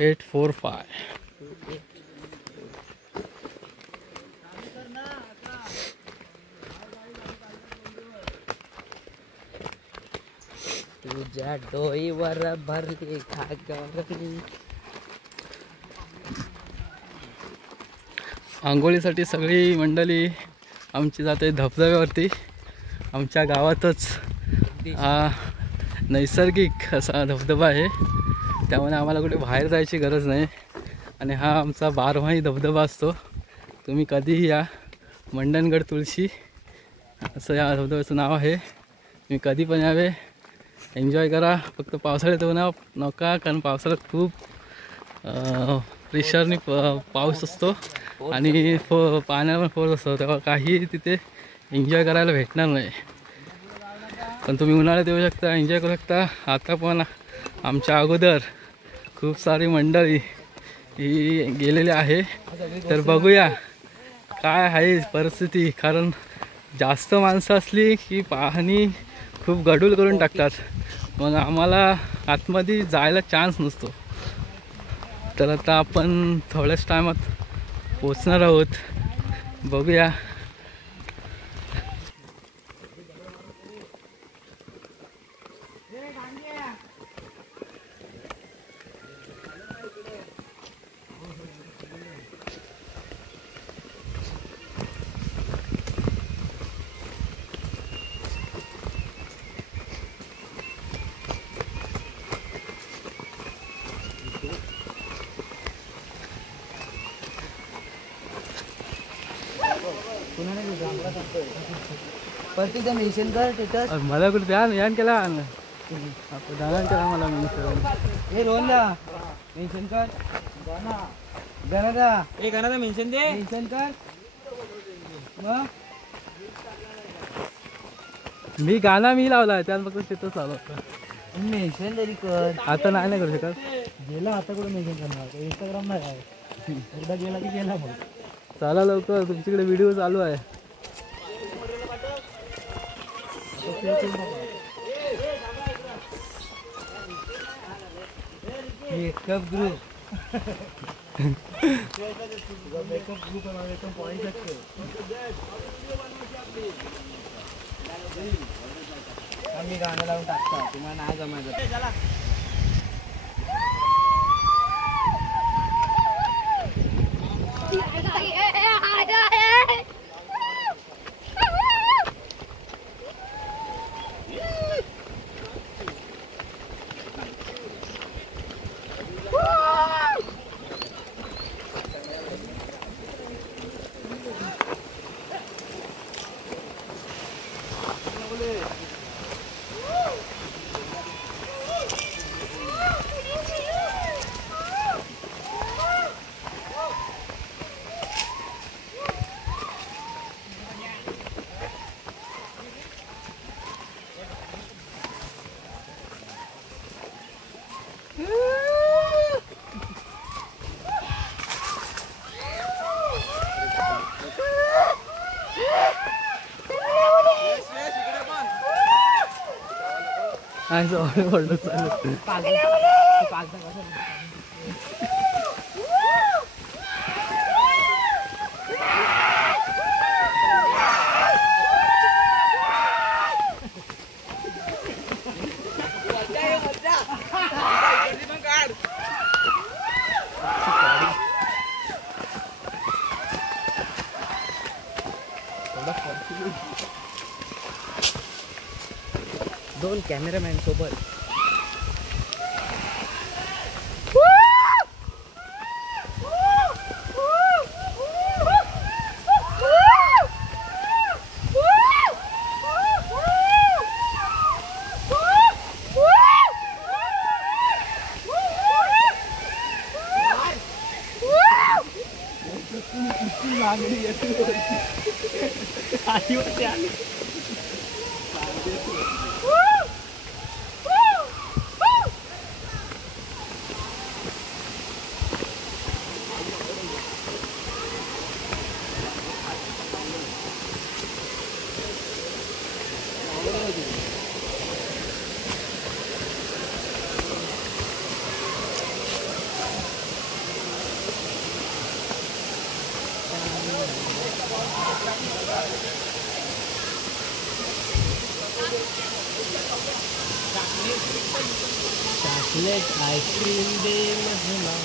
845. तुझ्या डोईवर भरली घागरली. आंघोळीसाठी सगळी मंडळी आमची जाते धबधब्यावरती. आमच्या गावातच हा नैसर्गिक असा धबधबा आहे, त्यामुळे आम्हाला कुठे बाहेर जायची गरज नाही. आणि हा आमचा बारमाही धबधबा असतो. तुम्ही कधीही या. मंडणगड तुळशी असं या धबधब्याचं नाव आहे. तुम्ही कधी पण यावे, एन्जॉय करा. फक्त पावसाळ्यात येऊ नका, कारण पावसाळ्यात खूप प्रेशरनी पाऊस असतो आणि पाण्यावर फोर्स असतो, तेव्हा काही तिथे एन्जॉय करायला भेटणार नाही. पण तुम्ही उन्हाळ्यात येऊ शकता, एन्जॉय करू शकता. आता पण आमच्या अगोदर खूप सारी मंडळी ही गेलेली आहे, तर बघूया काय आहे परिस्थिती. कारण जास्त माणसं असली की पाणी खूप गढूळ करून टाकतात, मग आम्हाला आतमध्ये जायला चान्स नसतो. तर आता आपण थोड्याच टायमात पोचणार आहोत, बघूया. परतीचं मेन्शन कर तिथं. मला कुठे द्या यान केला दाना केला मला हे रोहन दा मेन्शन कर. गाना दा हे गाना दा मेन्शन दे. मेन्शन कर. मग मी गाणं मी लावला त्यात फक्त तिथं चालू होतं. मेन्शन तरी कर. आता नाही करू शकत. गेला आता कुठे मेन्शन करणार. इंस्टाग्राम नाही आहे, एकदा गेला की गेला. मग चला लवकर, तुमच्याकडे व्हिडिओ चालू आहे. मेकअप ग्रुप आम्ही गाणं लावून टाकता, तुम्हाला नाही जमायचं. दोन कॅमेरामॅन सोबत. चॉकलेट आईस्क्रीम दे मधुमा.